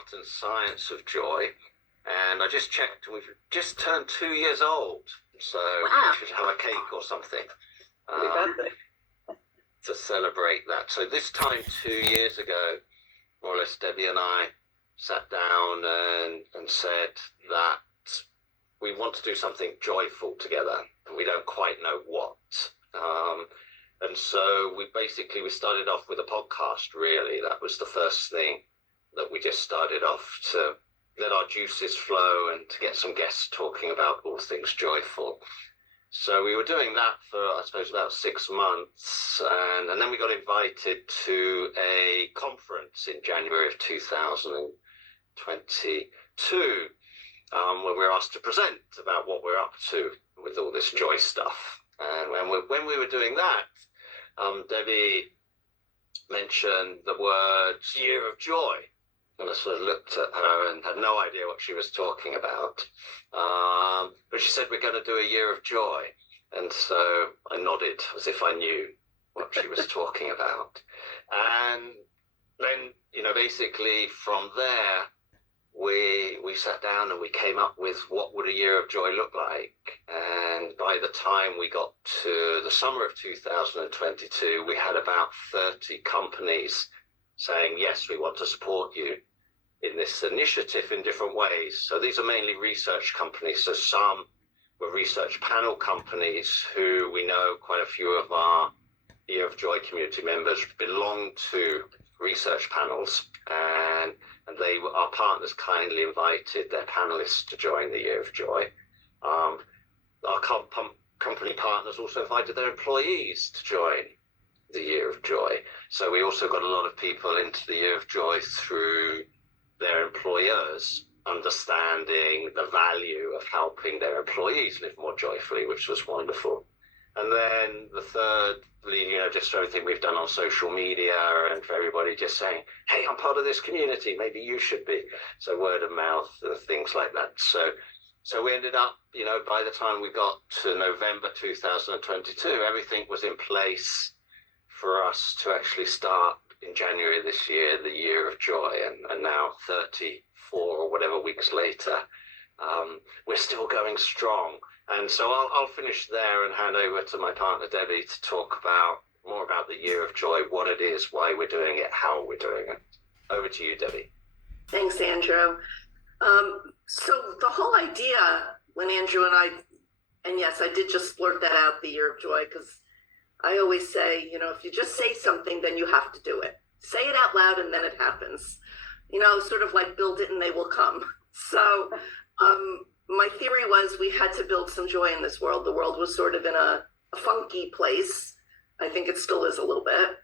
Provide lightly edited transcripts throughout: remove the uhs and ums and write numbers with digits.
art and science of joy. And I just checked, and we've just turned 2 years old. So Wow. we should have a cake or something to celebrate that. So this time 2 years ago, more or less, Debbie and I sat down and said that we want to do something joyful together, and we don't quite know what. And so we started off with a podcast, really. That was the first thing that we just started off to let our juices flow and to get some guests talking about all things joyful. So we were doing that for, I suppose, about 6 months. And then we got invited to a conference in January of 2022, when we were asked to present about what we're up to with all this joy stuff. And when we were doing that, Debbie mentioned the words Year of Joy. And I sort of looked at her and had no idea what she was talking about. But she said, we're going to do a Year of Joy. And so I nodded as if I knew what she was talking about. And then, basically from there, we sat down and we came up with what would a Year of Joy look like. And by the time we got to the summer of 2022, we had about 30 companies saying, yes, we want to support you in this initiative in different ways. So these are mainly research companies. So some were research panel companies who we know quite a few of our Year of Joy community members belong to research panels, and our partners kindly invited their panelists to join the Year of Joy. Our company partners also invited their employees to join the Year of Joy. So we also got a lot of people into the Year of Joy through their employers understanding the value of helping their employees live more joyfully, which was wonderful. And then the third, just everything we've done on social media and for everybody just saying, hey, I'm part of this community, maybe you should be. So word of mouth and things like that. So we ended up, by the time we got to November 2022, everything was in place for us to actually start in January this year, the Year of Joy. And now 34 or whatever weeks later, we're still going strong. And so I'll finish there and hand over to my partner, Debbie, to talk more about the Year of Joy, what it is, why we're doing it, how we're doing it. Over to you, Debbie. Thanks, Andrew. So the whole idea when Andrew and yes, I did just blurt that out, the Year of Joy, because I always say, if you just say something, then you have to do it. Say it out loud and then it happens. Sort of like build it and they will come. So my theory was we had to build some joy in this world. The world was sort of in a funky place. I think it still is a little bit,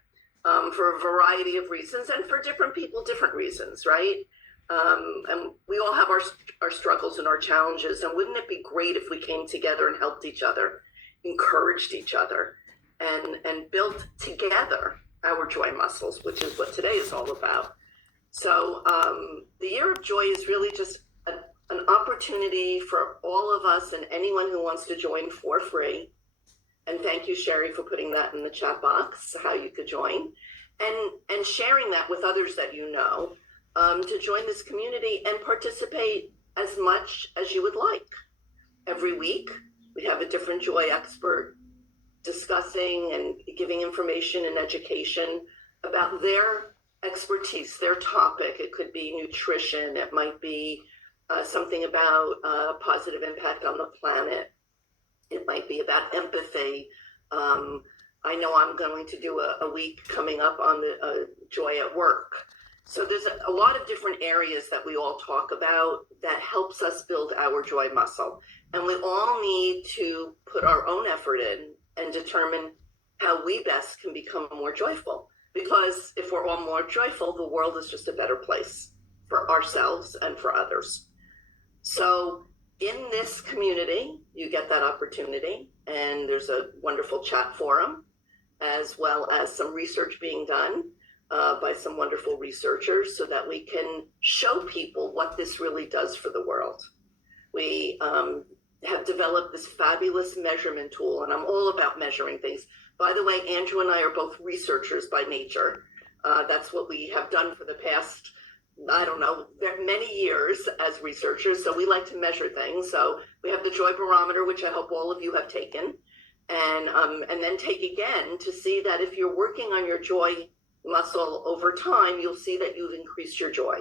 for a variety of reasons, and for different people, different reasons, right? And we all have our struggles and our challenges. And wouldn't it be great if we came together and helped each other, encouraged each other, and built together our joy muscles, which is what today is all about. So the Year of Joy is really just an opportunity for all of us and anyone who wants to join for free. And thank you, Sherry, for putting that in the chat box, how you could join, and sharing that with others that you know, to join this community and participate as much as you would like. Every week, we have a different joy expert discussing and giving information and education about their expertise, their topic. It could be nutrition. It might be something about positive impact on the planet. It might be about empathy. I know I'm going to do a week coming up on the joy at work. So there's a lot of different areas that we all talk about that helps us build our joy muscle. And we all need to put our own effort in and determine how we best can become more joyful. Because if we're all more joyful, the world is just a better place for ourselves and for others. So in this community, you get that opportunity, and there's a wonderful chat forum, as well as some research being done by some wonderful researchers so that we can show people what this really does for the world. We have developed this fabulous measurement tool, and I'm all about measuring things. By the way, Andrew and I are both researchers by nature. That's what we have done for the past I don't know, many years as researchers, so we like to measure things. So we have the Joy Barometer, which I hope all of you have taken, and then take again to see that if you're working on your joy muscle over time, you'll see that you've increased your joy.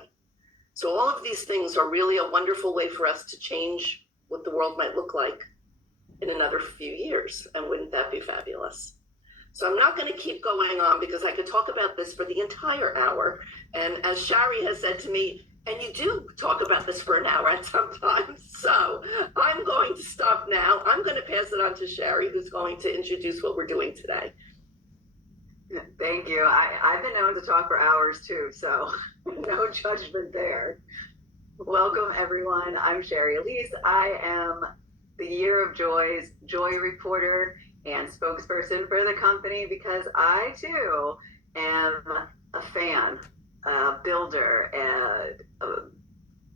So all of these things are really a wonderful way for us to change what the world might look like in another few years. And wouldn't that be fabulous? So I'm not going to keep going on because I could talk about this for the entire hour. And as Shari has said to me, and you do talk about this for an hour at sometimes. So I'm going to stop now. I'm going to pass it on to Shari, who's going to introduce what we're doing today. Thank you. I've been known to talk for hours too, so no judgment there. Welcome everyone. I'm Shari Elise. I am the Year of Joy's Joy Reporter and spokesperson for the company because I too am a fan, a builder,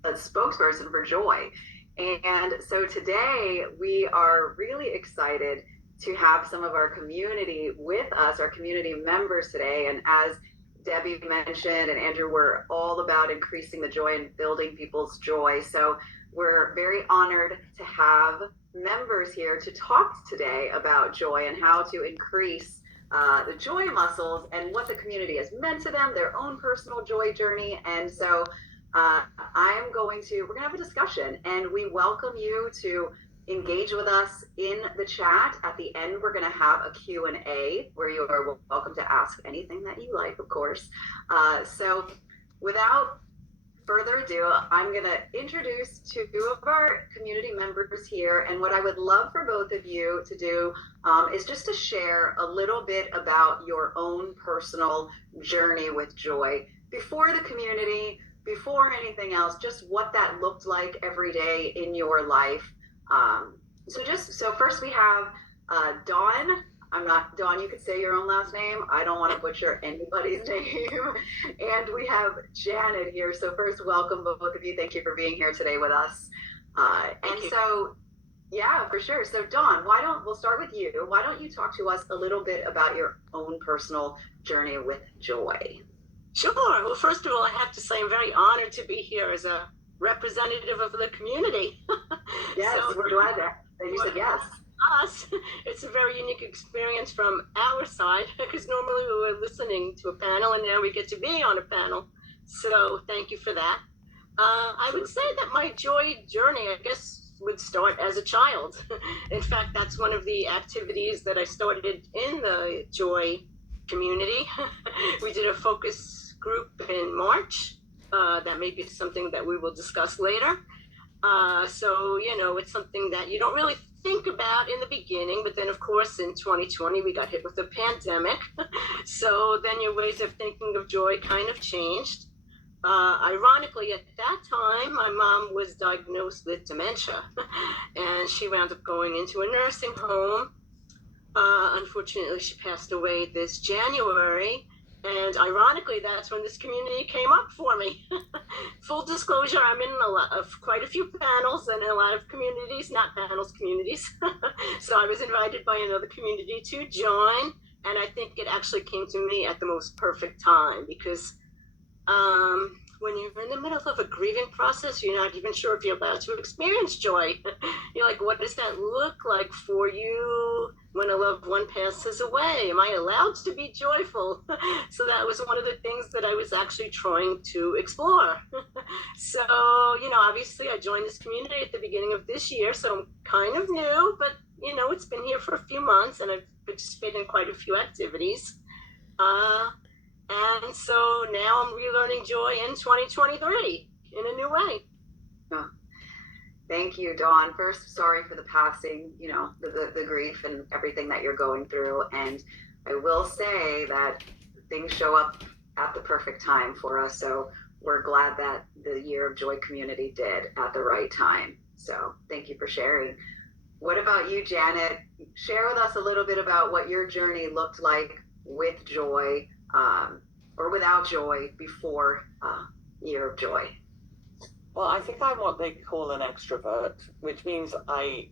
a spokesperson for joy. And so today we are really excited to have some of our community with us, our community members today. And as Debbie mentioned, and Andrew, we're all about increasing the joy and building people's joy. So we're very honored to have members here to talk today about joy and how to increase the joy muscles and what the community has meant to them, their own personal joy journey. And so we're going to have a discussion, and we welcome you to engage with us in the chat. At the end, we're going to have a Q&A where you are welcome to ask anything that you like, of course. So without further ado, I'm going to introduce two of our community members here. And what I would love for both of you to do is just to share a little bit about your own personal journey with joy before the community, before anything else, just what that looked like every day in your life. So first we have Dawn. Dawn, you could say your own last name. I don't want to butcher anybody's name. And we have Janet here. So first, welcome both of you. Thank you for being here today with us. So, yeah, for sure. So Dawn, we'll start with you. Why don't you talk to us a little bit about your own personal journey with joy? Sure. Well, first of all, I have to say I'm very honored to be here as a representative of the community. Yes, so, we're glad that you said yes. Us, it's a very unique experience from our side because normally we were listening to a panel and now we get to be on a panel. So thank you for that. I would say that my joy journey, I guess, would start as a child. In fact, that's one of the activities that I started in the joy community. We did a focus group in March. That may be something that we will discuss later. So, it's something that you don't really think about in the beginning, but then of course in 2020 we got hit with the pandemic. So then your ways of thinking of joy kind of changed. Ironically, at that time, my mom was diagnosed with dementia and she wound up going into a nursing home. Unfortunately, she passed away this January. And ironically, that's when this community came up for me. Full disclosure, I'm in quite a few panels and a lot of communities, not panels, communities. So I was invited by another community to join. And I think it actually came to me at the most perfect time because when you're in the middle of a grieving process, you're not even sure if you're about to experience joy. You're like, what does that look like for you when a loved one passes away? Am I allowed to be joyful? So that was one of the things that I was actually trying to explore. So, obviously I joined this community at the beginning of this year, so I'm kind of new, but, it's been here for a few months and I've participated in quite a few activities. And so now I'm relearning joy in 2023 in a new way. Oh, thank you, Dawn. First, sorry for the passing, the grief and everything that you're going through. And I will say that things show up at the perfect time for us. So we're glad that the Year of Joy community did at the right time. So thank you for sharing. What about you, Janet? Share with us a little bit about what your journey looked like with joy. Or without joy before Year of Joy? Well, I think I'm what they call an extrovert, which means I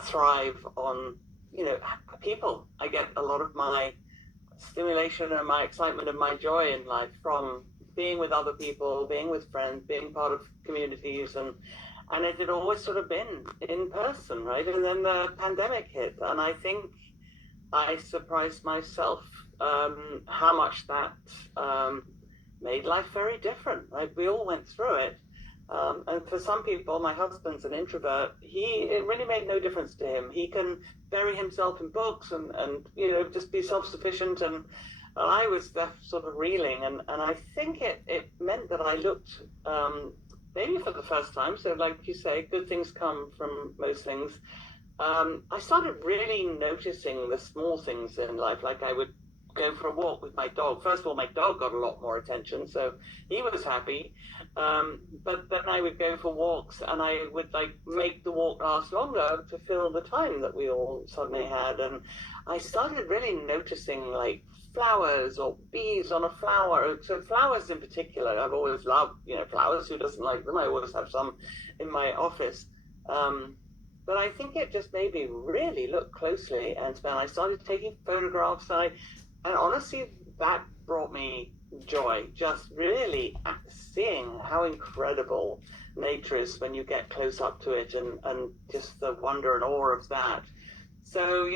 thrive on, people. I get a lot of my stimulation and my excitement and my joy in life from being with other people, being with friends, being part of communities, and it had always sort of been in person, right? And then the pandemic hit, and I think I surprised myself how much that made life very different. Right? We all went through it. And for some people, my husband's an introvert. It really made no difference to him. He can bury himself in books and just be self-sufficient. And I was left sort of reeling. And I think it meant that I looked, maybe for the first time, so like you say, good things come from most things. I started really noticing the small things in life. Like I would go for a walk with my dog. First of all, my dog got a lot more attention, so he was happy. But then I would go for walks, and I would like make the walk last longer to fill the time that we all suddenly had. And I started really noticing like flowers or bees on a flower. So flowers in particular, I've always loved, flowers. Who doesn't like them? I always have some in my office. But I think it just made me really look closely, and when I started taking photographs, and honestly, that brought me joy. Just really seeing how incredible nature is when you get close up to it, and just the wonder and awe of that. So,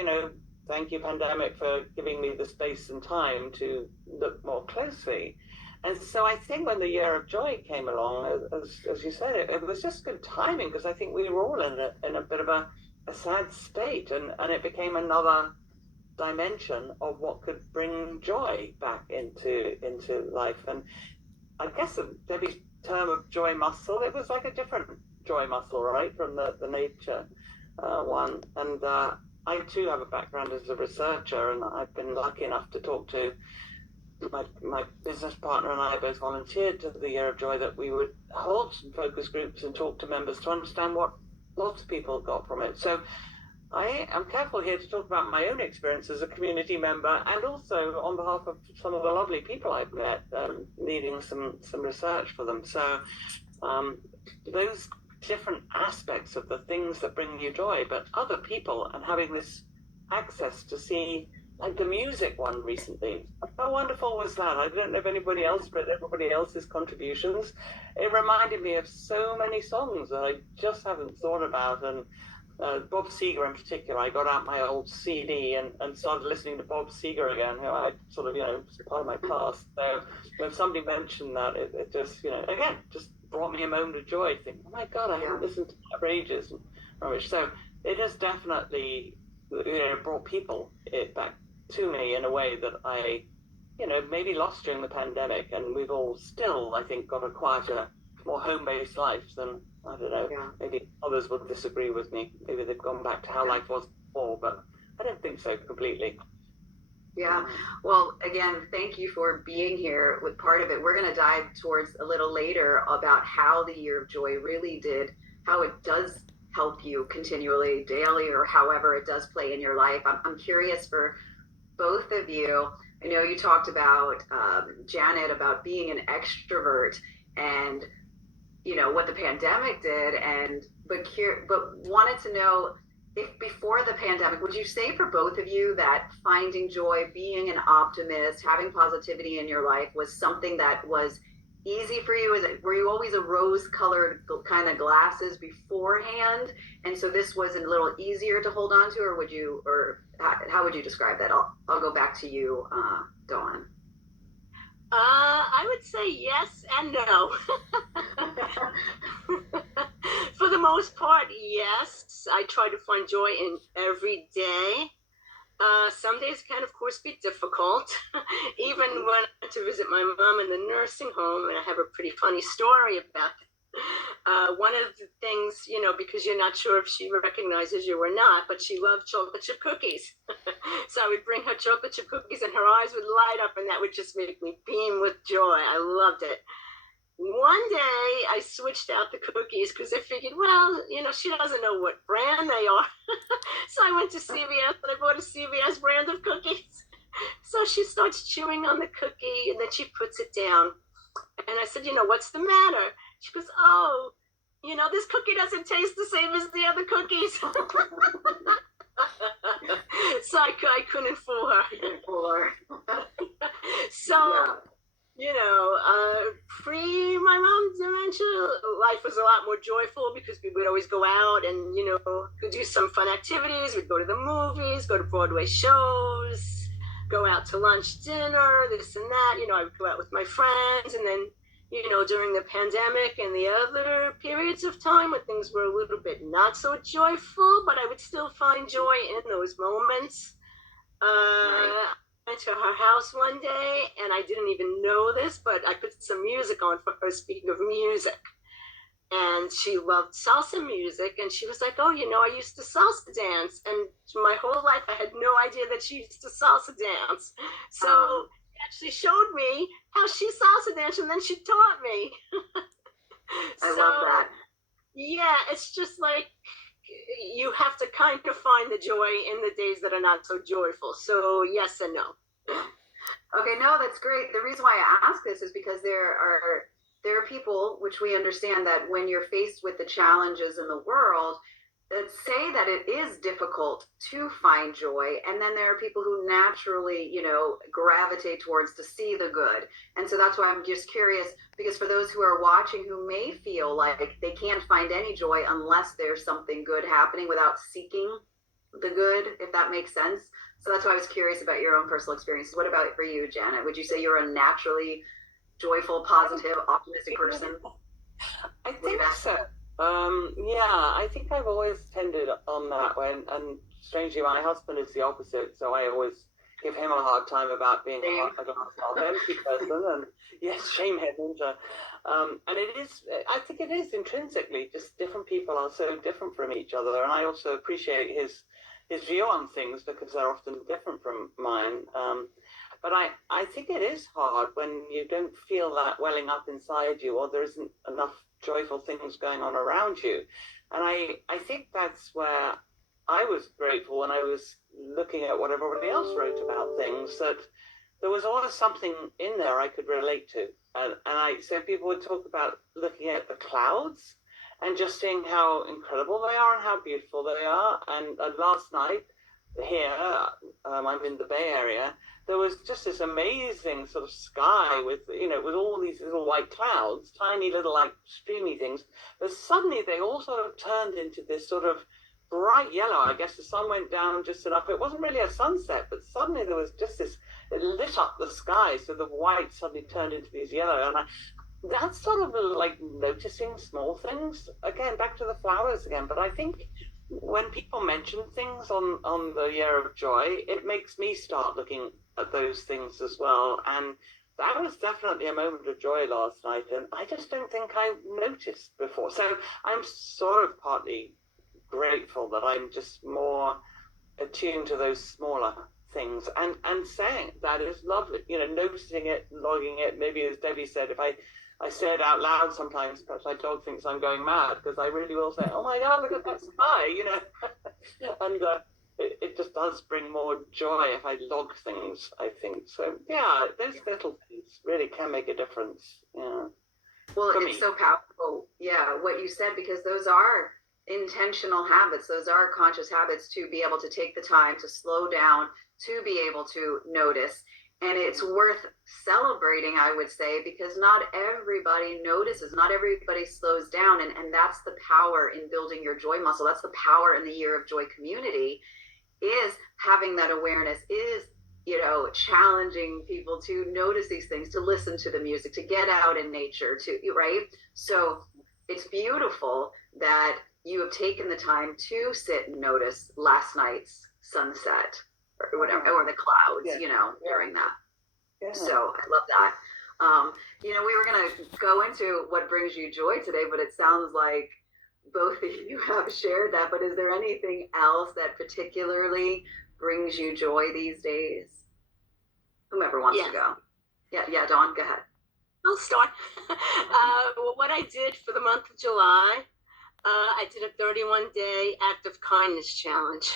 thank you, pandemic, for giving me the space and time to look more closely. And so I think when the Year of Joy came along, as you said, it was just good timing, because I think we were all in a bit of a sad state, and it became another dimension of what could bring joy back into life. And I guess Debbie's term of joy muscle, it was like a different joy muscle, right, from the nature one. And I too have a background as a researcher, and I've been lucky enough to talk to my business partner, and I both volunteered to the Year of Joy, that we would hold some focus groups and talk to members to understand what lots of people got from it. So I am careful here to talk about my own experience as a community member, and also on behalf of some of the lovely people I've met, leading some research for them. So those different aspects of the things that bring you joy, but other people, and having this access to see, like the music one recently. How wonderful was that? I don't know if anybody else read everybody else's contributions. It reminded me of so many songs that I just haven't thought about. And Bob Seger in particular, I got out my old CD and started listening to Bob Seger again, who I sort of, was part of my past. So when somebody mentioned that, it just, again, just brought me a moment of joy. Think, oh my God, I haven't listened to that for ages. So it has definitely, brought people back to me in a way that I, maybe lost during the pandemic, and we've all still, I think, got a quieter, more home-based life than, I don't know, maybe others will disagree with me. Maybe they've gone back to how life was before, but I don't think so completely. Yeah. Well, again, thank you for being here with part of it. We're going to dive towards a little later about how the Year of Joy really did, how it does help you continually, daily, or however it does play in your life. I'm curious for both of you. I know you talked about Janet, about being an extrovert, and what the pandemic did, but wanted to know if before the pandemic, would you say for both of you that finding joy, being an optimist, having positivity in your life was something that was easy for you? Were you always a rose-colored kind of glasses beforehand, and so this was a little easier to hold on to, or how would you describe that? I'll go back to you, Dawn. I would say yes and no. For the most part, yes. I try to find joy in every day. Some days can, of course, be difficult. Even when I went to visit my mom in the nursing home, and I have a pretty funny story about it. One of the things, because you're not sure if she recognizes you or not, but she loved chocolate chip cookies. So I would bring her chocolate chip cookies, and her eyes would light up, and that would just make me beam with joy. I loved it. One day I switched out the cookies because I figured, well, she doesn't know what brand they are. So I went to CVS and I bought a CVS brand of cookies. So she starts chewing on the cookie, and then she puts it down. And I said, what's the matter? She goes, oh, this cookie doesn't taste the same as the other cookies. So I couldn't fool her. Or So pre my mom's dementia, life was a lot more joyful because we would always go out and, could do some fun activities. We'd go to the movies, go to Broadway shows, go out to lunch, dinner, this and that. I would go out with my friends. And then, during the pandemic and the other periods of time when things were a little bit not so joyful, but I would still find joy in those moments. Right. I went to her house one day and I didn't even know this, but I put some music on for her, speaking of music. And she loved salsa music. And she was like, oh, I used to salsa dance. And my whole life, I had no idea that she used to salsa dance. So she actually showed me how she salsa danced and then she taught me. I love that. Yeah, it's just like you have to kind of find the joy in the days that are not so joyful. So yes and no. Okay, no, that's great. The reason why I ask this is because there are people, which we understand, that when you're faced with the challenges in the world, that say that it is difficult to find joy, and then there are people who naturally, gravitate towards to see the good. And so that's why I'm just curious, because for those who are watching who may feel like they can't find any joy unless there's something good happening without seeking the good, if that makes sense. So that's why I was curious about your own personal experiences. What about for you, Janet? Would you say you're a naturally joyful, positive, optimistic person? I think so. I think I've always tended on that way. And strangely, my husband is the opposite. So I always give him a hard time about being a glass half empty person. And yes, shame him. And it is, I think it is intrinsically, just different people are so different from each other. And I also appreciate his view on things because they're often different from mine. But I think it is hard when you don't feel that welling up inside you, or there isn't enough joyful things going on around you. And I think that's where I was grateful when I was looking at what everybody else wrote about things, that there was always something in there I could relate to. So people would talk about looking at the clouds and just seeing how incredible they are and how beautiful they are. And last night here, I'm in the Bay Area, there was just this amazing sort of sky with all these little white clouds, tiny little like streamy things. But suddenly they all sort of turned into this sort of bright yellow. I guess the sun went down just enough. It wasn't really a sunset, but suddenly there was just this, it lit up the sky. So the white suddenly turned into these yellow. And that's sort of like noticing small things. Again, back to the flowers again. But I think when people mention things on the Year of Joy, it makes me start looking at those things as well. And that was definitely a moment of joy last night, and I just don't think I noticed before. So I'm sort of partly grateful that I'm just more attuned to those smaller things, and saying that is lovely, noticing it, logging it. Maybe as Debbie said, if I say it out loud sometimes, perhaps my dog thinks I'm going mad, because I really will say, oh my God, look at that sky, and it just does bring more joy if I log things, I think. So yeah, those little things really can make a difference. Yeah. Well, it's so powerful. Yeah, what you said, because those are intentional habits. Those are conscious habits, to be able to take the time to slow down, to be able to notice. And it's worth celebrating, I would say, because not everybody notices, not everybody slows down. And that's the power in building your joy muscle. That's the power in the Year of Joy community, is having that awareness, is challenging people to notice these things, to listen to the music, to get out in nature, right? So it's beautiful that you have taken the time to sit and notice last night's sunset or whatever, or the clouds, during that. Yeah. So I love that. We were going to go into what brings you joy today, but it sounds like both of you have shared that. But is there anything else that particularly brings you joy these days? Whomever wants to go. Yeah, Dawn, go ahead. I'll start. What I did for the month of July, I did a 31-day act of kindness challenge.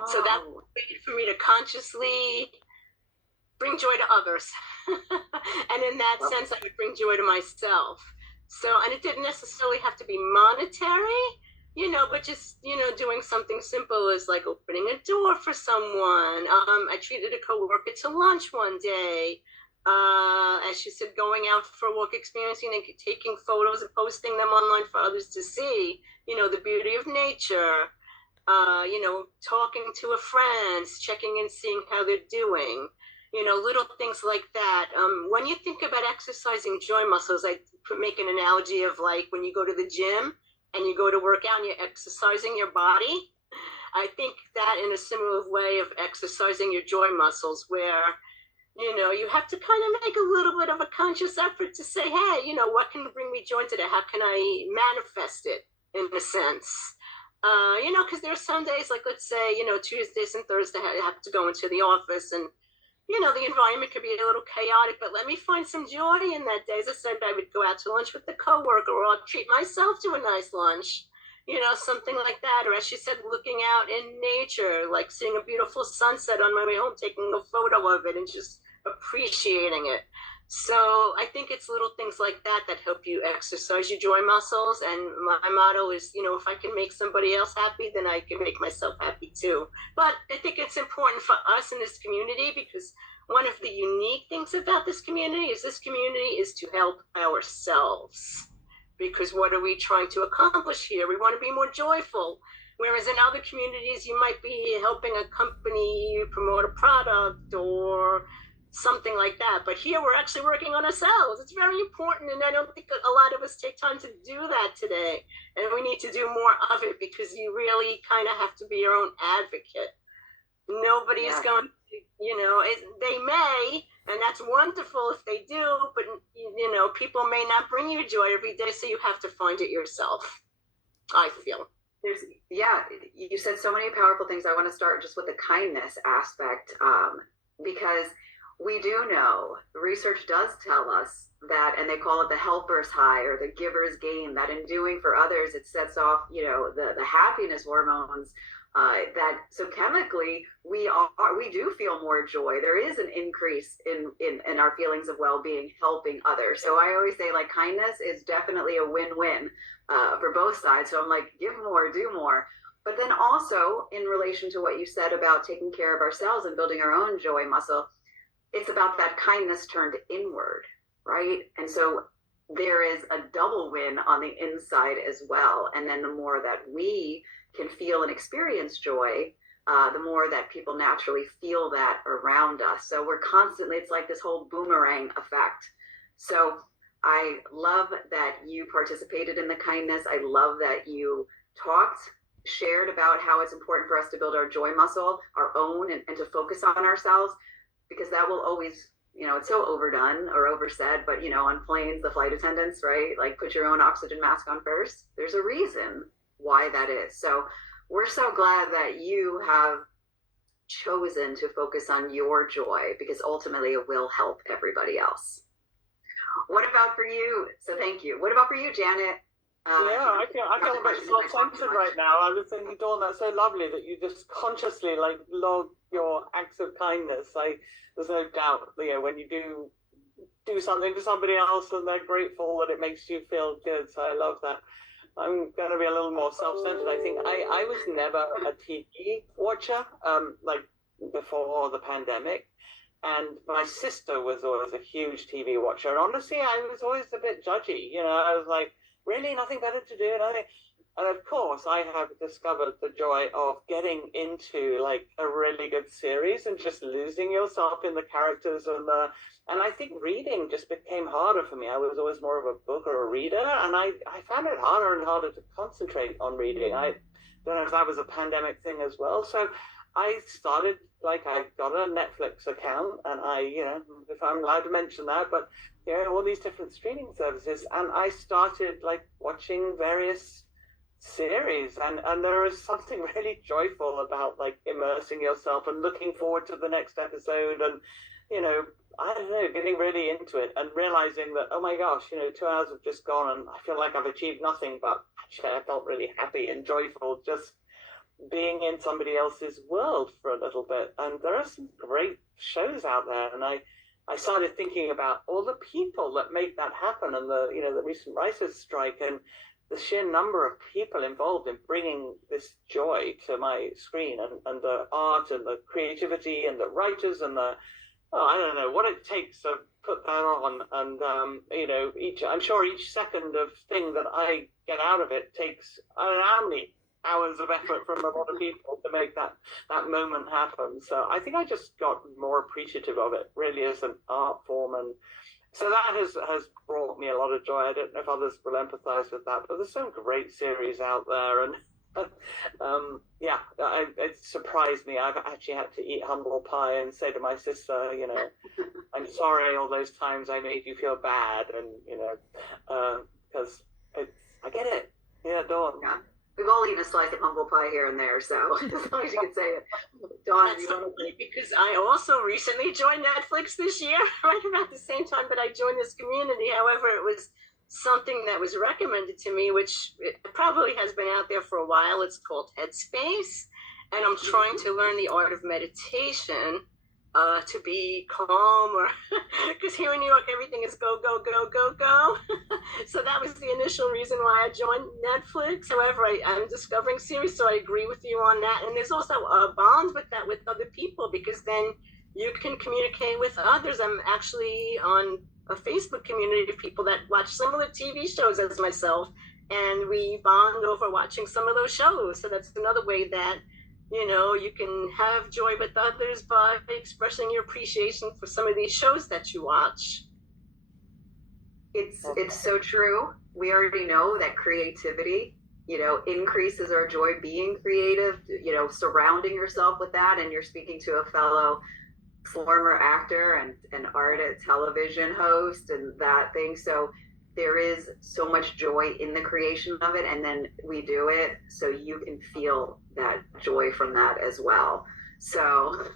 Oh. So that was a way for me to consciously bring joy to others. And in that sense, I would bring joy to myself. So, and it didn't necessarily have to be monetary, but just, doing something simple as like opening a door for someone. I treated a coworker to lunch one day. As she said, going out for a walk, experiencing and taking photos and posting them online for others to see, you know, the beauty of nature, you know, talking to a friend, checking and seeing how they're doing, you know, little things like that. When you think about exercising joy muscles, I make an analogy of like when you go to the gym and you go to work out and you're exercising your body. I think that in a similar way of exercising your joy muscles, where you know, you have to kind of make a little bit of a conscious effort to say, hey, you know, what can bring me joy today? How can I manifest it in a sense? You know, because there are some days, like let's say, you know, Tuesdays and Thursdays, I have to go into the office and, you know, the environment could be a little chaotic, but let me find some joy in that day. As I said, I would go out to lunch with the coworker, or I'll treat myself to a nice lunch, you know, something like that. Or as she said, looking out in nature, like seeing a beautiful sunset on my way home, taking a photo of it and just appreciating it. So I think it's little things like that that help you exercise your joy muscles. And my motto is, you know, if I can make somebody else happy, then I can make myself happy too. But I think it's important for us in this community, because one of the unique things about this community is to help ourselves. Because what are we trying to accomplish here? We want to be more joyful. Whereas in other communities, you might be helping a company promote a product or something like that. But here we're actually working on ourselves. It's very important. And I don't think a lot of us take time to do that today. And we need to do more of it, because you really kind of have to be your own advocate. Nobody is going to, you know, they may, and that's wonderful if they do, but, you know, people may not bring you joy every day, so you have to find it yourself, I feel. You said so many powerful things. I want to start just with the kindness aspect, because we do know, research does tell us that, and they call it the helper's high or the giver's gain, that in doing for others, it sets off, you know, the happiness hormones. That so chemically we do feel more joy. There is an increase in our feelings of well-being helping others. So I always say, like, kindness is definitely a win-win for both sides. So I'm like, give more, do more. But then also in relation to what you said about taking care of ourselves and building our own joy muscle, it's about that kindness turned inward, right? And so there is a double win on the inside as well. And then the more that we can feel and experience joy, the more that people naturally feel that around us. So we're constantly, it's like this whole boomerang effect. So I love that you participated in the kindness. I love that you shared about how it's important for us to build our joy muscle, our own, and to focus on ourselves, because that will always, you know, it's so overdone or oversaid, but, you know, on planes, the flight attendants, right? Like, put your own oxygen mask on first. There's a reason why that is. So we're so glad that you have chosen to focus on your joy, because ultimately it will help everybody else. What about for you? So thank you. What about for you, Janet? I feel a bit self-centered right now. I was thinking, Dawn, that's so lovely that you just consciously like log your acts of kindness. There's no doubt, you know, when you do something for somebody else and they're grateful, that it makes you feel good. So I love that. I'm going to be a little more self-centered. I think I was never a TV watcher, like before the pandemic. And my sister was always a huge TV watcher. And honestly, I was always a bit judgy. You know, I was like, really, nothing better to do? And of course, I have discovered the joy of getting into like a really good series and just losing yourself in the characters. And I think reading just became harder for me. I was always more of a book or a reader, and I found it harder and harder to concentrate on reading. I don't know if that was a pandemic thing as well. So I started, like, I got a Netflix account, and I, you know, if I'm allowed to mention that, but, you know, all these different streaming services, and I started, like, watching various series, and there is something really joyful about, like, immersing yourself and looking forward to the next episode, and, you know, I don't know, getting really into it and realizing that, oh my gosh, you know, 2 hours have just gone, and I feel like I've achieved nothing, but actually I felt really happy and joyful just being in somebody else's world for a little bit. And there are some great shows out there, and I started thinking about all the people that make that happen, and the, you know, the recent writers' strike, and the sheer number of people involved in bringing this joy to my screen, and the art and the creativity and the writers and the, oh, I don't know what it takes of put that on, and I'm sure each second of thing that I get out of it takes I don't know how many hours of effort from a lot of people to make that moment happen. So I think I just got more appreciative of it really as an art form, and so that has brought me a lot of joy. I don't know if others will empathize with that, but there's some great series out there, and it surprised me. I've actually had to eat humble pie and say to my sister, I'm sorry all those times I made you feel bad, and because I get it. Yeah, Dawn. Yeah. We've all eaten a slice of humble pie here and there, so as long as you can say it. Dawn, That's so funny because I also recently joined Netflix this year, right about the same time, but I joined this community. However, it was something that was recommended to me, which it probably has been out there for a while. It's called Headspace, and I'm trying to learn the art of meditation to be calm, or because here in New York everything is go go go go go. So that was the initial reason why I joined Netflix. However, I'm discovering series, so I agree with you on that. And there's also a bond with that with other people, because then you can communicate with others. I'm actually on a Facebook community of people that watch similar TV shows as myself, and we bond over watching some of those shows. So that's another way that you can have joy with others by expressing your appreciation for some of these shows that you watch. It's so true. We already know that creativity, increases our joy being creative, surrounding yourself with that. And you're speaking to a fellow former actor and art at television host and that thing. So there is so much joy in the creation of it, and then we do it so you can feel that joy from that as well. So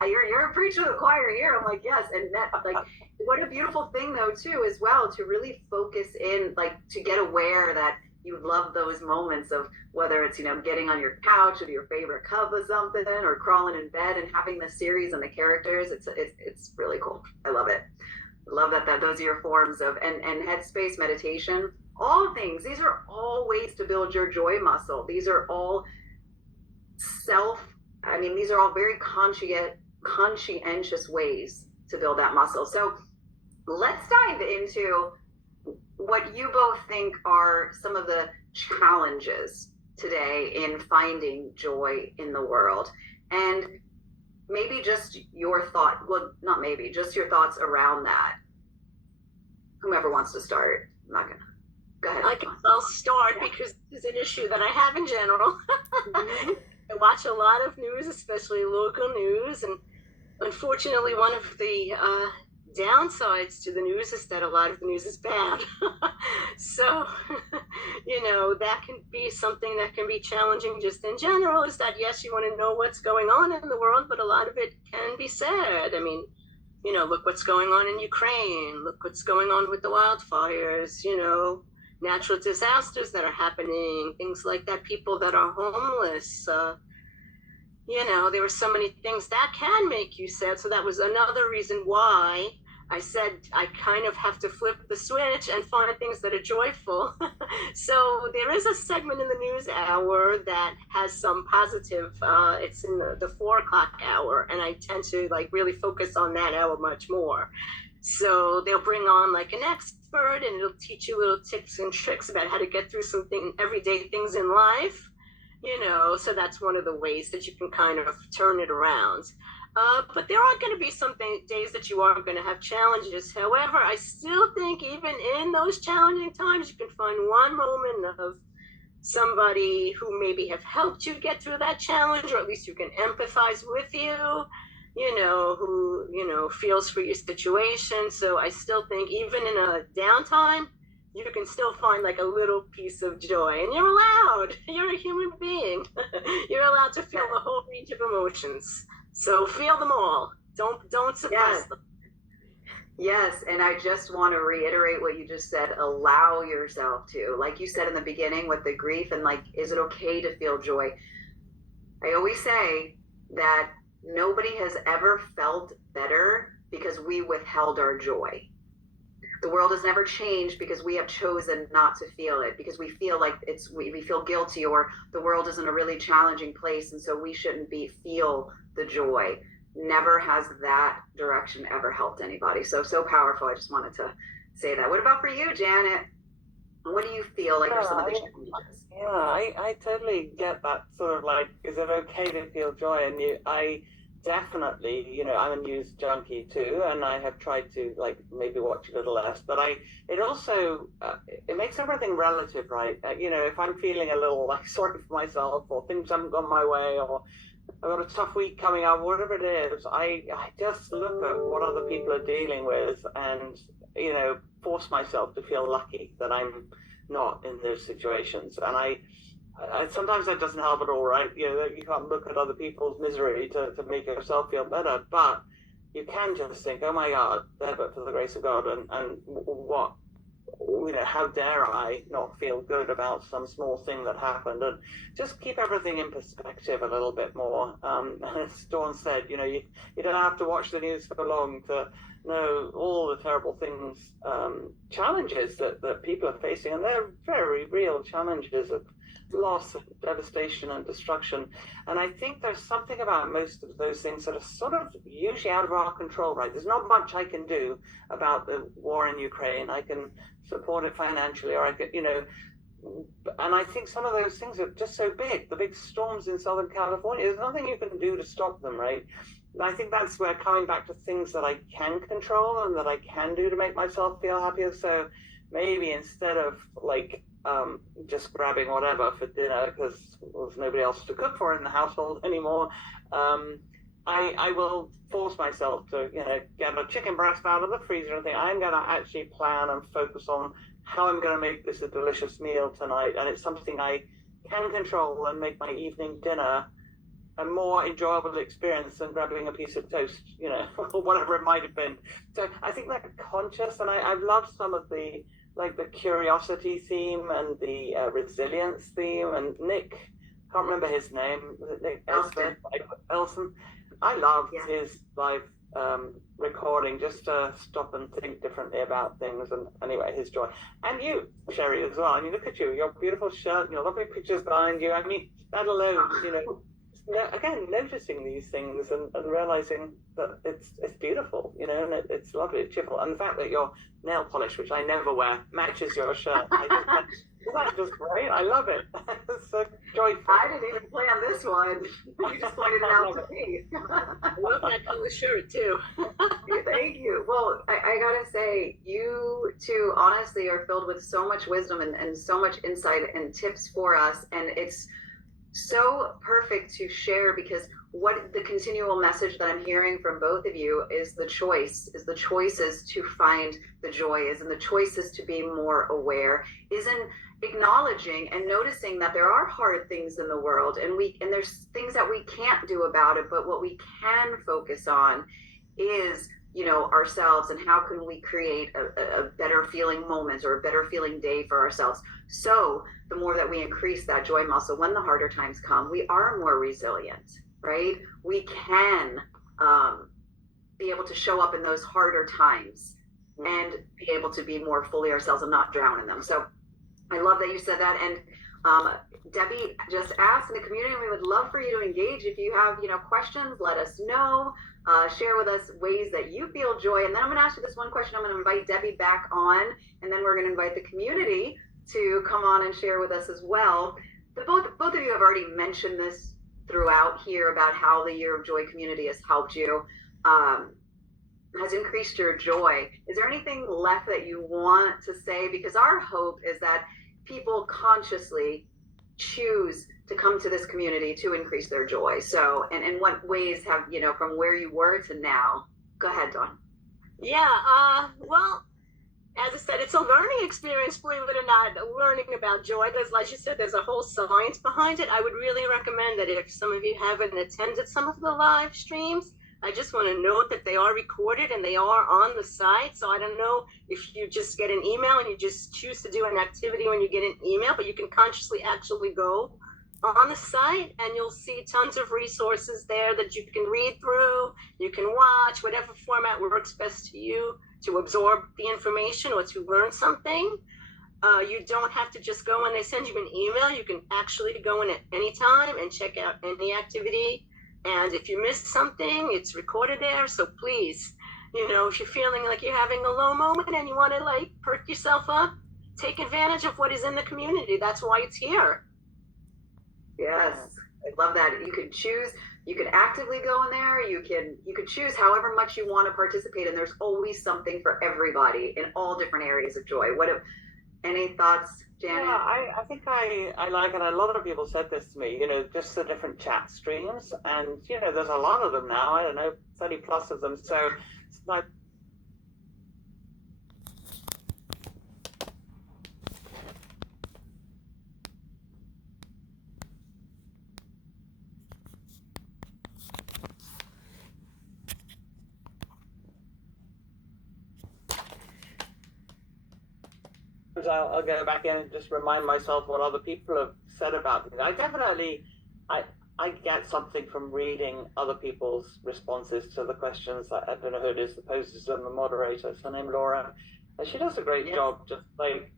you're a preacher to the choir here. I'm like, yes. And that, like, what a beautiful thing though too as well, to really focus in, like, to get aware that you love those moments of whether it's getting on your couch with your favorite cup of something, or crawling in bed and having the series and the characters. It's really cool. I love it. Love that those are your forms of and Headspace, meditation, all things. These are all ways to build your joy muscle. These are all these are all very conscientious ways to build that muscle. So let's dive into what you both think are some of the challenges today in finding joy in the world, and maybe just your just your thoughts around that. Whomever wants to start. I'm not gonna. Go ahead. I'll start because it's an issue that I have in general. I watch a lot of news, especially local news, and unfortunately one of the downsides to the news is that a lot of the news is bad. So, that can be something that can be challenging just in general, is that, yes, you want to know what's going on in the world, but a lot of it can be sad. I mean, look what's going on in Ukraine. Look what's going on with the wildfires, natural disasters that are happening, things like that, people that are homeless. There were so many things that can make you sad. So that was another reason why I said I kind of have to flip the switch and find things that are joyful. So there is a segment in the news hour that has some positive, it's in the 4 o'clock hour, and I tend to really focus on that hour much more. So they'll bring on an expert, and it'll teach you little tips and tricks about how to get through some everyday things in life. So that's one of the ways that you can kind of turn it around. But there are going to be some days that you are going to have challenges. However, I still think even in those challenging times, you can find one moment of somebody who maybe have helped you get through that challenge, or at least you can empathize with you, who, feels for your situation. So I still think even in a downtime, you can still find a little piece of joy, and you're allowed. You're a human being. You're allowed to feel the whole range of emotions. So feel them all. Don't suppress them. Yes, and I just want to reiterate what you just said. Allow yourself to, like you said in the beginning with the grief, and is it okay to feel joy? I always say that nobody has ever felt better because we withheld our joy. The world has never changed because we have chosen not to feel it, because we feel like we feel guilty, or the world is in a really challenging place, and so we shouldn't feel the joy. never has that direction ever helped anybody. So powerful. I just wanted to say that. What about for you, Janet? What do you feel like are some of the challenges? Yeah, I totally get that sort of like, is it okay to feel joy? And I definitely, I'm a news junkie too, and I have tried to like maybe watch a little less, but it also, it makes everything relative, right? If I'm feeling a little like sorry for myself, or things haven't gone my way, or I've got a tough week coming up, whatever it is, I just look at what other people are dealing with and, force myself to feel lucky that I'm not in those situations. And I sometimes that doesn't help at all, right? You can't look at other people's misery to make yourself feel better, but you can just think, oh my God, there but for the grace of God, and what, how dare I not feel good about some small thing that happened, and just keep everything in perspective a little bit more. As Dawn said, you don't have to watch the news for long to know all the terrible things, challenges that people are facing, and they're very real challenges of loss and devastation and destruction. And I think there's something about most of those things that are sort of usually out of our control, right? There's not much I can do about the war in Ukraine. I can support it financially, or I could, and I think some of those things are just so big. The big storms in Southern California, there's nothing you can do to stop them, right? And I think that's where coming back to things that I can control and that I can do to make myself feel happier. So maybe instead of like just grabbing whatever for dinner because there's nobody else to cook for in the household anymore, I will force myself to, get a chicken breast out of the freezer and think, I'm going to actually plan and focus on how I'm going to make this a delicious meal tonight. And it's something I can control and make my evening dinner a more enjoyable experience than grabbing a piece of toast, or whatever it might have been. So I think that conscious, and I've loved some of the, like the curiosity theme and the resilience theme, and Nick, can't remember his name, was it Nick Elson? I loved his live recording, just to stop and think differently about things. And anyway, his joy. And you, Sherry, as well. I mean, look at you, your beautiful shirt, your lovely pictures behind you. I mean, that alone, again, noticing these things and realizing that it's beautiful, and it's lovely, it's cheerful. And the fact that your nail polish, which I never wear, matches your shirt. That's just great. I love it. It's so joyful. I didn't even plan this one. You just pointed it out to me. I love that color shirt too. Thank you. Well, I gotta say, you two honestly are filled with so much wisdom and so much insight and tips for us. And it's so perfect to share, because what the continual message that I'm hearing from both of you is the choices to find the joy, is in the choices to be more aware, is in acknowledging and noticing that there are hard things in the world, and there's things that we can't do about it, but what we can focus on is ourselves, and how can we create a better feeling moment or a better feeling day for ourselves. So the more that we increase that joy muscle, when the harder times come, we are more resilient, right? We can be able to show up in those harder times and be able to be more fully ourselves and not drown in them. So I love that you said that. And Debbie just asked in the community, we would love for you to engage. If you have questions, let us know. Share with us ways that you feel joy. And then I'm going to ask you this one question. I'm going to invite Debbie back on, and then we're going to invite the community to come on and share with us as well. But both of you have already mentioned this throughout here about how the Year of Joy community has helped you, has increased your joy. Is there anything left that you want to say? Because our hope is that people consciously choose to come to this community to increase their joy. So, and in what ways have, from where you were to now? Go ahead, Dawn. Yeah, well, as I said, it's a learning experience, believe it or not, learning about joy. Like you said, there's a whole science behind it. I would really recommend that if some of you haven't attended some of the live streams, I just want to note that they are recorded and they are on the site. So I don't know if you just get an email and you just choose to do an activity when you get an email, but you can consciously actually go on the site and you'll see tons of resources there that you can read through. You can watch whatever format works best to you to absorb the information or to learn something. You don't have to just go when they send you an email. You can actually go in at any time and check out any activity And if you missed something, it's recorded there. So please, if you're feeling like you're having a low moment and you want to like perk yourself up, take advantage of what is in the community. That's why it's here. Yes, I love that. You can choose. You can actively go in there. You can choose however much you want to participate, and there's always something for everybody in all different areas of joy. Any thoughts, Janet? Yeah, I think I like it. A lot of people said this to me, just the different chat streams. And, there's a lot of them now. I don't know, 30 plus of them. So it's like, I'll go back in and just remind myself what other people have said about it. I get something from reading other people's responses to the questions. I don't know who it is that poses them, the moderator. It's her name, Laura, and she does a great job, just like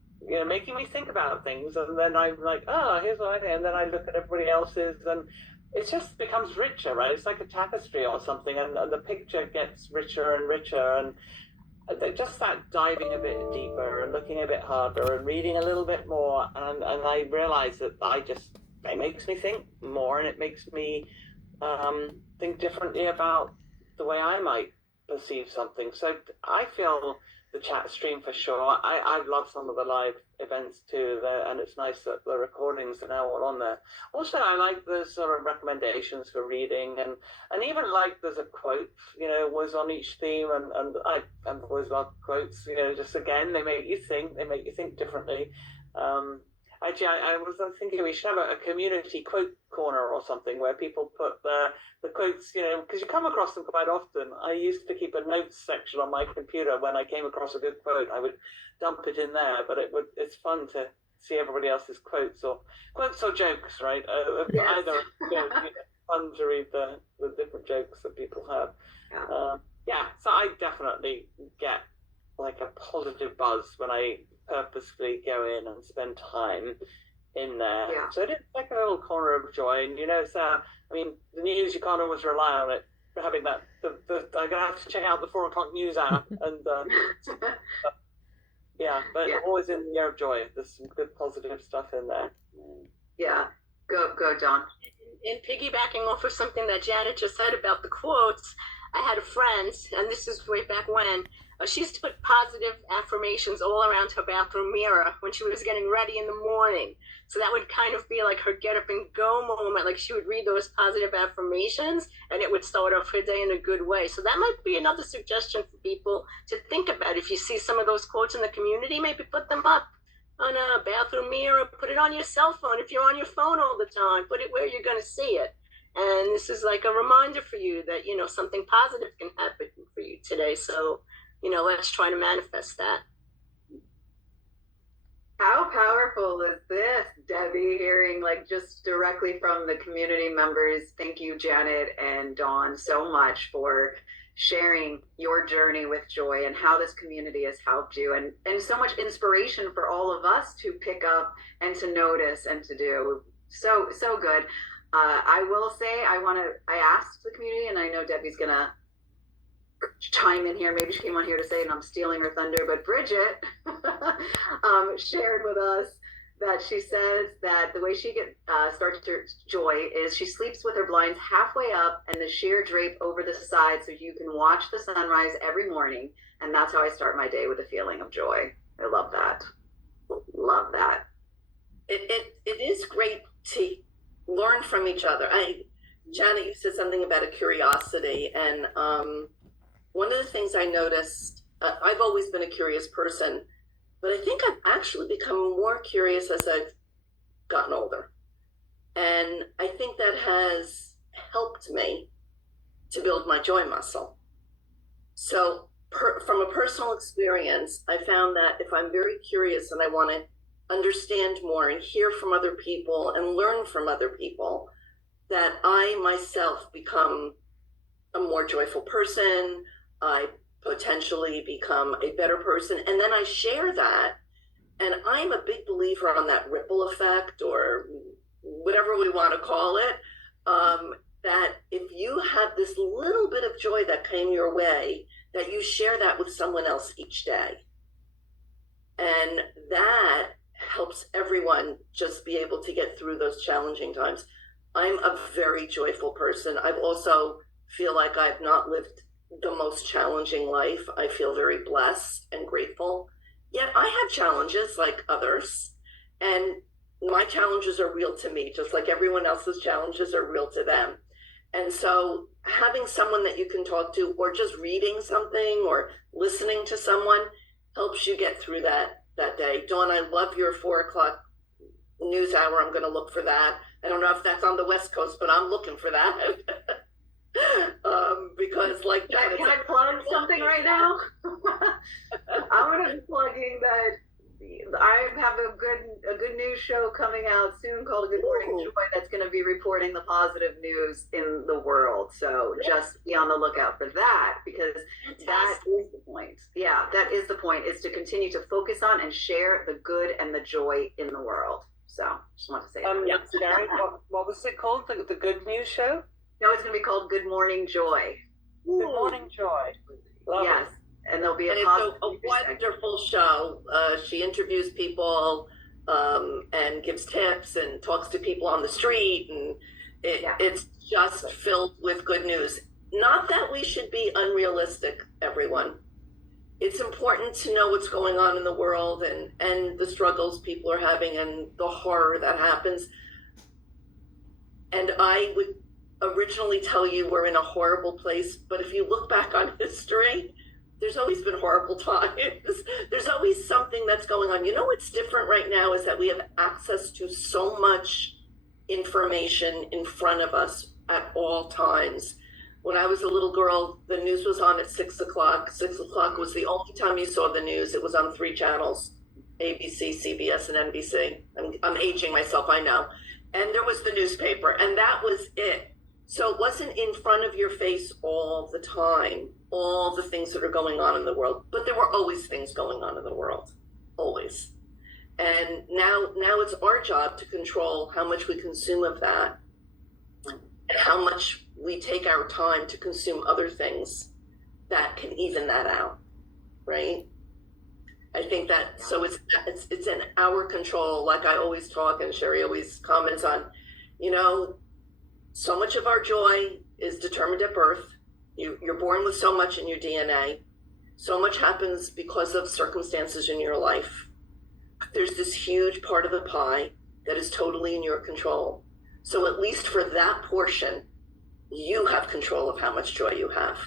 making me think about things. And then I'm like, oh, here's what I think, and then I look at everybody else's, and it just becomes richer, right? It's like a tapestry or something, and the picture gets richer and richer, and just that diving a bit deeper and looking a bit harder and reading a little bit more, and I realize that it makes me think more, and it makes me think differently about the way I might perceive something. So I feel the chat stream for sure. I love some of the live events too, and it's nice that the recordings are now all on there. Also, I like the sort of recommendations for reading, and even like there's a quote, was on each theme, and I've always loved quotes. Just again, they make you think differently. Actually, I was thinking we should have a community quote corner or something where people put the quotes, because you come across them quite often. I used to keep a notes section on my computer. When I came across a good quote, I would dump it in there. But it's fun to see everybody else's quotes or jokes, right? Yes. Either fun to read the different jokes that people have. Yeah. So I definitely get like a positive buzz when I purposefully go in and spend time in there. Yeah. So it is like a little corner of joy, and the news, you can't always rely on it for having that. I'm gonna have to check out the 4 o'clock news app, and but always in the year of joy. There's some good positive stuff in there. Yeah, go John. In piggybacking off of something that Janet just said about the quotes, I had a friend, and this is way back when, she used to put positive affirmations all around her bathroom mirror when she was getting ready in the morning. So that would kind of be like her get up and go moment. Like she would read those positive affirmations and it would start off her day in a good way. So that might be another suggestion for people to think about. If you see some of those quotes in the community, maybe put them up on a bathroom mirror, put it on your cell phone. If you're on your phone all the time, put it where you're going to see it. And this is like a reminder for you that, something positive can happen for you today. So, let's try to manifest that. How powerful is this, Debbie, hearing like just directly from the community members? Thank you, Janet and Dawn, so much for sharing your journey with joy and how this community has helped you, and so much inspiration for all of us to pick up and to notice and to do. So good. I will say, I asked the community, and I know Debbie's gonna chime in here. Maybe she came on here to say it and I'm stealing her thunder, but Bridget shared with us that she says that the way she starts her joy is she sleeps with her blinds halfway up and the sheer drape over the side so you can watch the sunrise every morning, and that's how I start my day, with a feeling of joy. I love that. Love that. It is great to learn from each other. Janet, you said something about a curiosity, and one of the things I noticed, I've always been a curious person, but I think I've actually become more curious as I've gotten older. And I think that has helped me to build my joy muscle. So from a personal experience, I found that if I'm very curious and I want to understand more and hear from other people and learn from other people, that I myself become a more joyful person. I potentially become a better person, and then I share that, and I'm a big believer on that ripple effect, or whatever we want to call it. that if you have this little bit of joy that came your way, that you share that with someone else each day. And that helps everyone just be able to get through those challenging times. I'm a very joyful person. I've also feel like I've not lived the most challenging life. I feel very blessed and grateful. Yet I have challenges like others, and my challenges are real to me, just like everyone else's challenges are real to them. And so having someone that you can talk to, or just reading something or listening to someone, helps you get through that day. Dawn, I love your 4:00 news hour. I'm going to look for that. I don't know if that's on the West Coast, but I'm looking for that. Because like Janet, can I plug something right now? I'm going to be plugging that I have a good news show coming out soon called Good Morning Joy that's going to be reporting the positive news in the world. So just be on the lookout for that, because that is the point. Yeah, that is the point, is to continue to focus on and share the good and the joy in the world. So just want to say that. Sherry, what was it called? The Good News Show? No, it's going to be called Good Morning Joy. Good Morning Joy. Love yes. it. And there'll be and it's a wonderful show. She interviews people and gives tips and talks to people on the street, and it's just filled with good news. Not that we should be unrealistic, everyone. It's important to know what's going on in the world and the struggles people are having and the horror that happens. And I would originally tell you we're in a horrible place, but if you look back on history, there's always been horrible times. There's always something that's going on. You know what's different right now is that we have access to so much information in front of us at all times. When I was a little girl, the news was on at 6 o'clock. 6 o'clock was the only time you saw the news. It was on 3 channels, ABC, CBS, and NBC. I'm aging myself, I know. And there was the newspaper, and that was it. So it wasn't in front of your face all the time, all the things that are going on in the world, but there were always things going on in the world, always. And now it's our job to control how much we consume of that and how much we take our time to consume other things that can even that out, right? I think that, so it's in our control, like I always talk and Sherry always comments on, you know, so much of our joy is determined at birth. You're born with so much in your DNA. So much happens because of circumstances in your life. There's this huge part of the pie that is totally in your control. So at least for that portion, you have control of how much joy you have.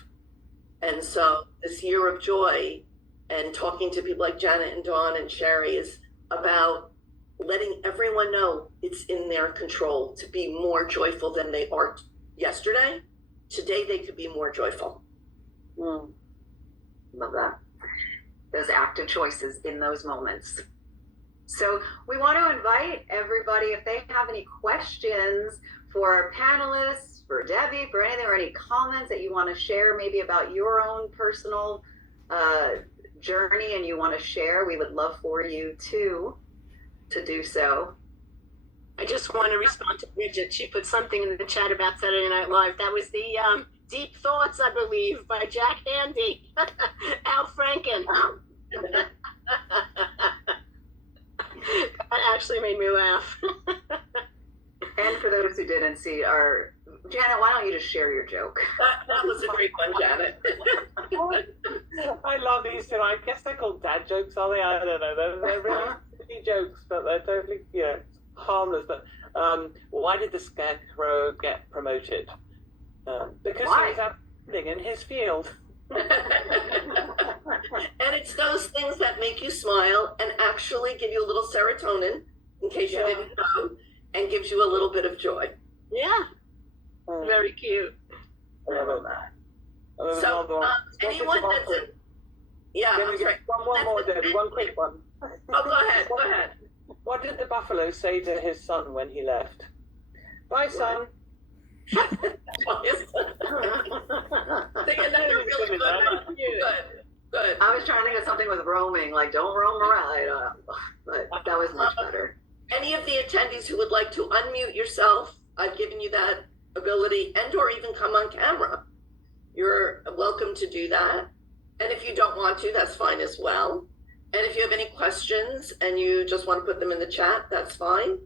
And so this year of joy and talking to people like Janet and Dawn and Sherry is about letting everyone know it's in their control to be more joyful than they are yesterday. Today, they could be more joyful. Love that. Those active choices in those moments. So we want to invite everybody, if they have any questions for our panelists, for Debbie, for anything, or any comments that you want to share, maybe about your own personal journey and you want to share, we would love for you to do so. I just want to respond to Bridget. She put something in the chat about Saturday Night Live. That was the Deep Thoughts, I believe, by Jack Handy. Al Franken. That actually made me laugh. And for those who didn't see our, Janet, why don't you just share your joke? That was a great one, Janet. I love these two. I guess they're called dad jokes, are they? I don't know. They're really silly jokes, but they're totally, harmless. But why did the Scarecrow get promoted? Because he was outstanding in his field. And it's those things that make you smile and actually give you a little serotonin, in case you didn't know, and gives you a little bit of joy. Yeah. Very cute. I love that. So, anyone that's that's right. One more, Debbie. One quick one. Oh, go ahead. What did the buffalo say to his son when he left? Bye, son. Good. I was trying to think of something with roaming, like don't roam around, but that was much better. Any of the attendees who would like to unmute yourself, I've given you that ability and or even come on camera. You're welcome to do that. And if you don't want to, that's fine as well. And if you have any questions and you just want to put them in the chat, that's fine.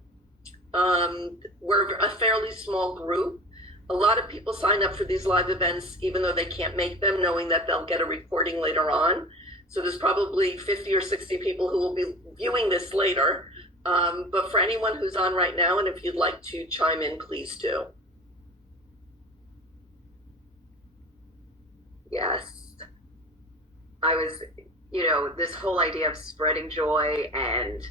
We're a fairly small group. A lot of people sign up for these live events, even though they can't make them, knowing that they'll get a recording later on. So there's probably 50 or 60 people who will be viewing this later. But for anyone who's on right now, and if you'd like to chime in, please do. Yes. I was, this whole idea of spreading joy and,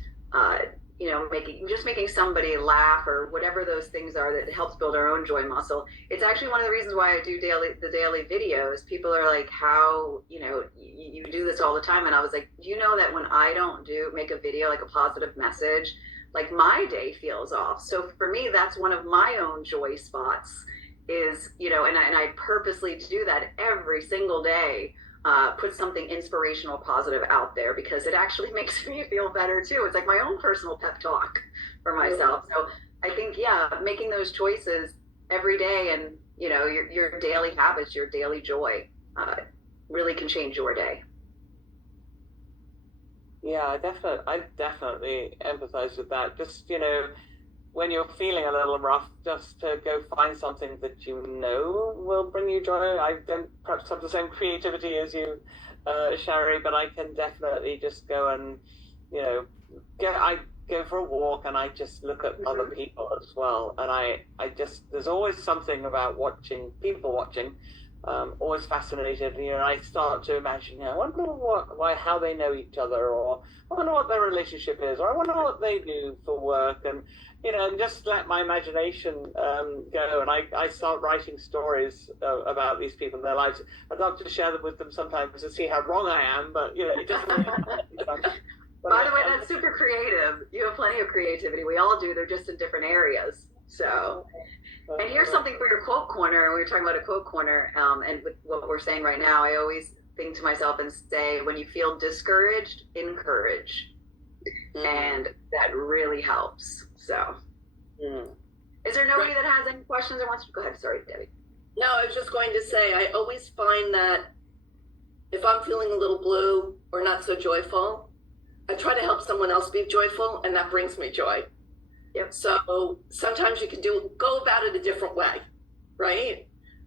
making somebody laugh or whatever those things are that helps build our own joy muscle. It's actually one of the reasons why I do the daily videos. People are like, how, you do this all the time. And I was like, you know that when I don't make a video, like a positive message, like my day feels off. So for me, that's one of my own joy spots is, and I purposely do that every single day. Put something inspirational, positive out there because it actually makes me feel better too. It's like my own personal pep talk for myself. So I think, making those choices every day and, your daily habits, your daily joy, really can change your day. Yeah, I definitely empathize with that. Just, when you're feeling a little rough, just to go find something that will bring you joy. I don't perhaps have the same creativity as you, Sherry, but I can definitely just go and, I go for a walk and I just look at other people as well. And I there's always something about people watching. Always fascinated. I start to imagine, I wonder how they know each other, or I wonder what their relationship is, or I wonder what they do for work, and and just let my imagination go. And I start writing stories about these people and their lives. I'd love to share them with them sometimes to see how wrong I am, but it doesn't. By the way, that's super creative. You have plenty of creativity. We all do. They're just in different areas. So. And here's something for your quote corner. We were talking about a quote corner, and with what we're saying right now, I always think to myself and say, when you feel discouraged, encourage. And that really helps. So, Is there nobody that has any questions or wants to go ahead? Sorry, Debbie. No, I was just going to say, I always find that if I'm feeling a little blue or not so joyful, I try to help someone else be joyful, and that brings me joy. Yep. So sometimes you can go about it a different way, right?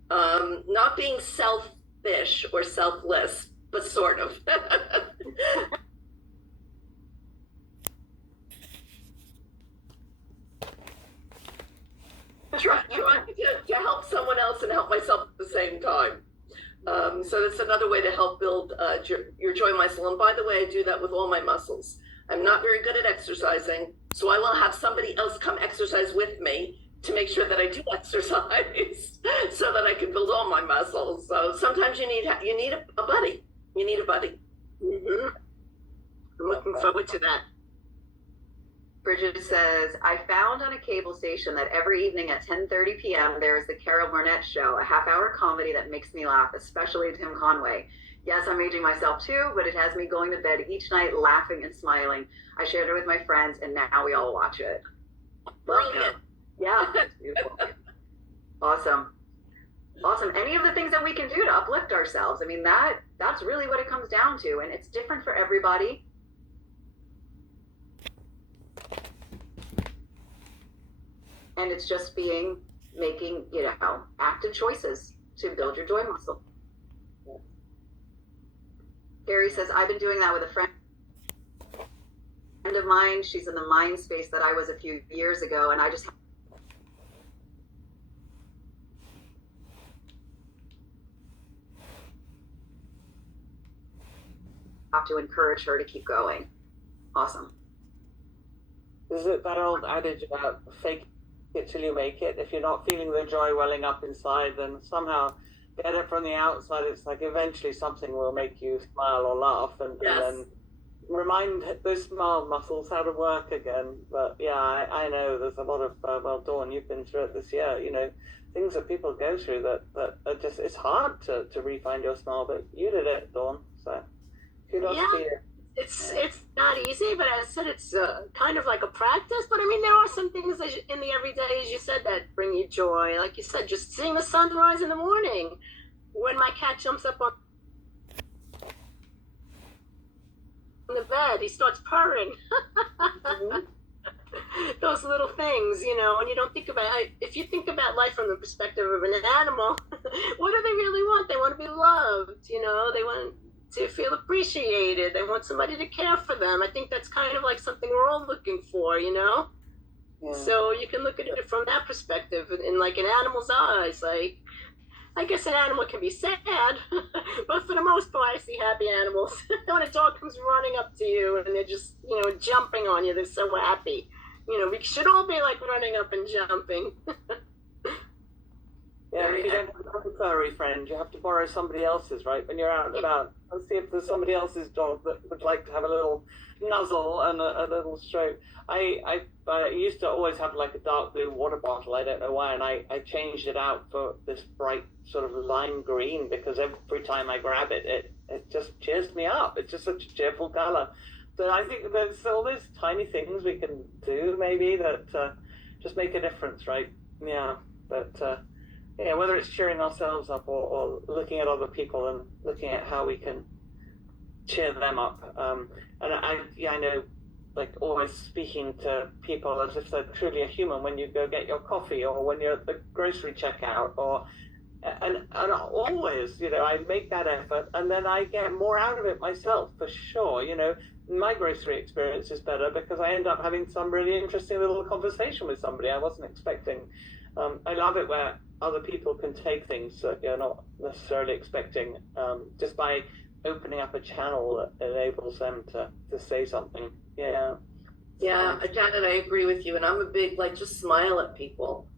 Not being selfish or selfless, but sort of. Trying to help someone else and help myself at the same time. So that's another way to help build your joy muscle. And by the way, I do that with all my muscles. I'm not very good at exercising, so I will have somebody else come exercise with me to make sure that I do exercise so that I can build all my muscles. So sometimes you need a buddy. You need a buddy. I'm looking forward to that. Bridget says, I found on a cable station that every evening at 10:30 p.m. there is the Carol Burnett Show, a half-hour comedy that makes me laugh, especially Tim Conway. Yes, I'm aging myself too, but it has me going to bed each night laughing and smiling. I shared it with my friends, and now we all watch it. Brilliant. Yeah. Beautiful. Awesome. Any of the things that we can do to uplift ourselves. I mean, that's really what it comes down to, and it's different for everybody. And it's just making, active choices to build your joy muscle. Gary says, I've been doing that with a friend of mine. She's in the mind space that I was a few years ago, and I just have to encourage her to keep going. Awesome. Is it that old adage about fake it till you make it? If you're not feeling the joy welling up inside, then somehow get it from the outside. It's like eventually something will make you smile or laugh, and then remind those smile muscles how to work again. But yeah, I know there's a lot of well, Dawn, you've been through it this year. Things that people go through that are just, it's hard to re-find your smile. But you did it, Dawn. So kudos to you. it's not easy, but as I said, it's kind of like a practice. But I mean, there are some things in the everyday, as you said, that bring you joy. Like you said, just seeing the sunrise in the morning. When my cat jumps up on the bed, he starts purring. Those little things, and you don't think about if you think about life from the perspective of an animal, what do they really want? They want to be loved, they want to feel appreciated. They want somebody to care for them. I think that's kind of like something we're all looking for, Yeah. So you can look at it from that perspective in like an animal's eyes. Like, I guess an animal can be sad, but for the most part, I see happy animals. When a dog comes running up to you and they're just, jumping on you, they're so happy. We should all be like running up and jumping. Yeah, you don't have a furry friend. You have to borrow somebody else's, right? When you're out and about, let's see if there's somebody else's dog that would like to have a little nuzzle and a little stroke. I used to always have like a dark blue water bottle. I don't know why, and I changed it out for this bright sort of lime green because every time I grab it, it just cheers me up. It's just such a cheerful color. So I think there's all these tiny things we can do maybe that just make a difference, right? Yeah, but. Yeah, whether it's cheering ourselves up or looking at other people and looking at how we can cheer them up. And I know, like always speaking to people as if they're truly a human when you go get your coffee or when you're at the grocery checkout and always, I make that effort and then I get more out of it myself for sure. My grocery experience is better because I end up having some really interesting little conversation with somebody I wasn't expecting. I love it where other people can take things that you're not necessarily expecting, just by opening up a channel that enables them to say something. Yeah. Yeah, Janet, I agree with you. And I'm a big, just smile at people.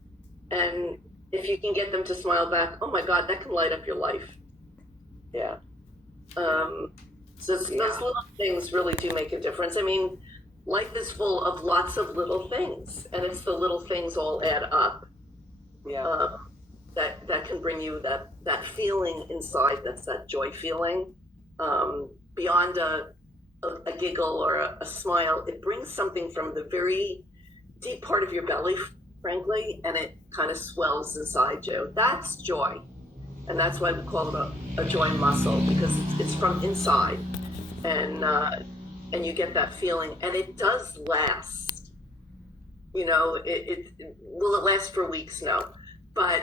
And if you can get them to smile back, oh my God, that can light up your life. Yeah. So those little things really do make a difference. I mean, life is full of lots of little things, and it's the little things all add up. Yeah. That can bring you that feeling inside. That's that joy feeling. Beyond a giggle or a smile, it brings something from the very deep part of your belly, frankly, and it kind of swells inside you. That's joy, and that's why we call it a joy muscle, because it's from inside, and you get that feeling, and it does last. Will it last for weeks? No, but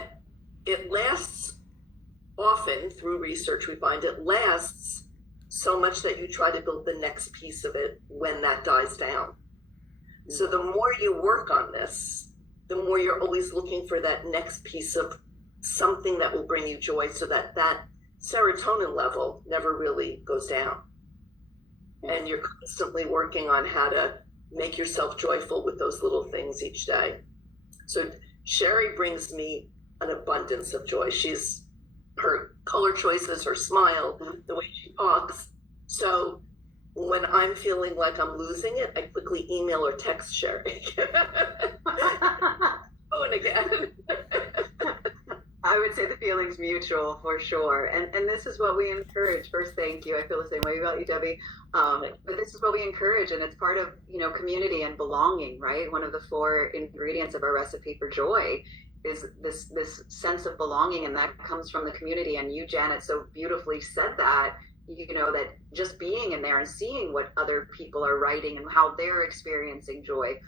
it lasts often. Through research, we find it lasts so much that you try to build the next piece of it when that dies down. So the more you work on this, the more you're always looking for that next piece of something that will bring you joy, so that serotonin level never really goes down. And you're constantly working on how to make yourself joyful with those little things each day. So Sherry brings me an abundance of joy. Her color choices, her smile, the way she talks. So when I'm feeling like I'm losing it, I quickly email or text Sherry. Oh, and again. I would say the feeling's mutual for sure. And this is what we encourage. First, thank you. I feel the same way about you, Debbie. But this is what we encourage, and it's part of, community and belonging, right? One of the 4 ingredients of our recipe for joy is this sense of belonging, and that comes from the community. And you, Janet, so beautifully said that, that just being in there and seeing what other people are writing and how they're experiencing joy,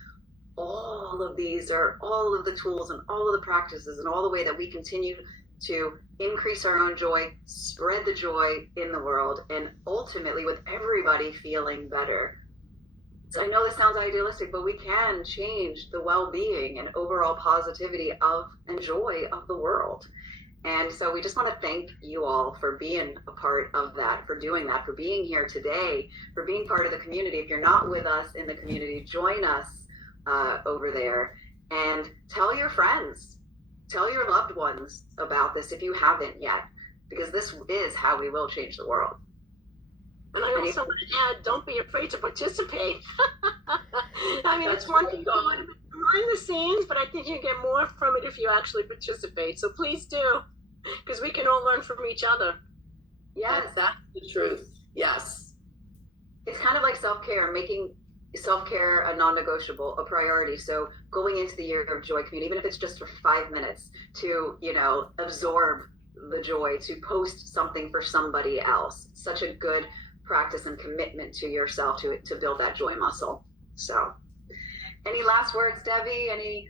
all of these are all of the tools and all of the practices and all the way that we continue to increase our own joy, spread the joy in the world, and ultimately with everybody feeling better. So I know this sounds idealistic, but we can change the well-being and overall positivity of and joy of the world. And so we just want to thank you all for being a part of that, for doing that, for being here today, for being part of the community. If you're not with us in the community, join us over there, and tell your friends, tell your loved ones about this if you haven't yet, because this is how we will change the world. And I also want to add, don't be afraid to participate. I mean, it's one thing to do it behind the scenes, but I think you get more from it if you actually participate. So please do, because we can all learn from each other. Yes, that's the truth. Yes. it's kind of like self-care, making self-care a non-negotiable, a priority. So going into the Year of Joy community, even if it's just for 5 minutes to, absorb the joy, to post something for somebody else, such a good practice and commitment to yourself to build that joy muscle. So any last words, Debbie? Any?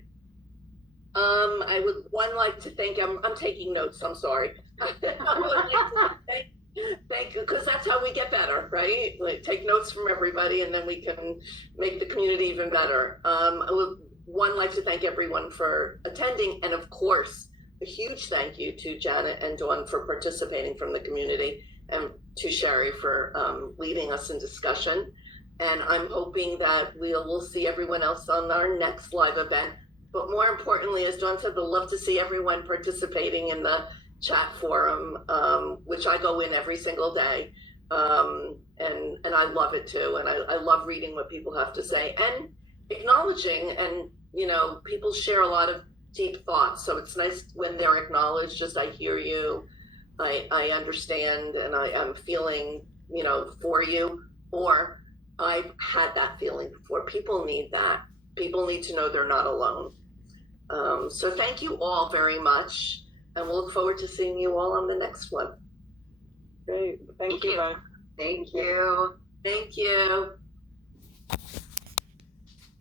I would like to thank. I'm taking notes. I'm sorry. I would like to thank you, because that's how we get better, right? Like, take notes from everybody, and then we can make the community even better. I would like to thank everyone for attending, and of course, a huge thank you to Janet and Dawn for participating from the community, and to Sherry for leading us in discussion. And I'm hoping that we'll see everyone else on our next live event. But more importantly, as Dawn said, we'd love to see everyone participating in the chat forum, which I go in every single day. And I love it too. And I love reading what people have to say and acknowledging, and, people share a lot of deep thoughts. So it's nice when they're acknowledged, just, I hear you, I understand, and I am feeling, for you, or I've had that feeling before. People need that. People need to know they're not alone. So thank you all very much, and we'll look forward to seeing you all on the next one. Great. Thank you both. Thank you. Thank you.